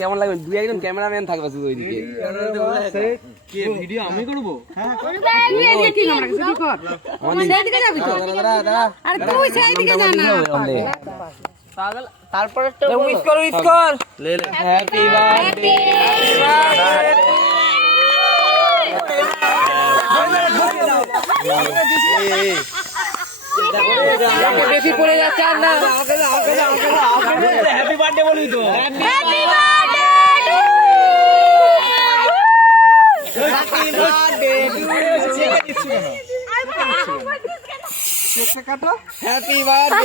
কেমন লাগবে? দুই একজন ক্যামেরাম্যান থাকবে শুধু ওইদিকে। ভিডিও আমি করবো? তারপরে উইশ কর হ্যাপি বার্থডে। বেশি পড়ে যাচ্ছে আর না। হ্যাপি বার্থডে বলি তো। Happy birthday.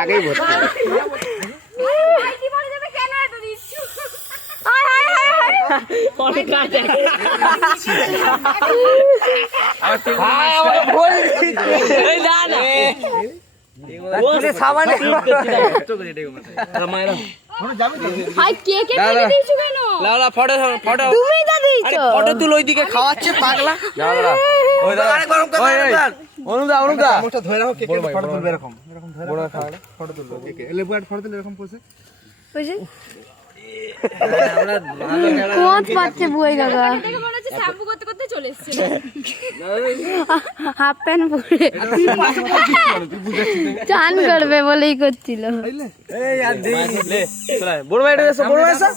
আগেই ভর্তি ফটো তুল ওইদিকে খাওয়াচ্ছে পাগলা। অনুদা অনুদা ধরে রাখো কেকের ফটো তুলবে এরকম ধরে ফটো তুলবে কেকে লেবু আর ফটো তুলে এরকম পোজে কোচ পাচ্ছে বুই কাকা শ্যাম্পু করতে করতে চলে এসেছে হাফ প্যান্ট পরে চান করবে বলেই করছিল বড় ভাই এসো বড় ভাই এসো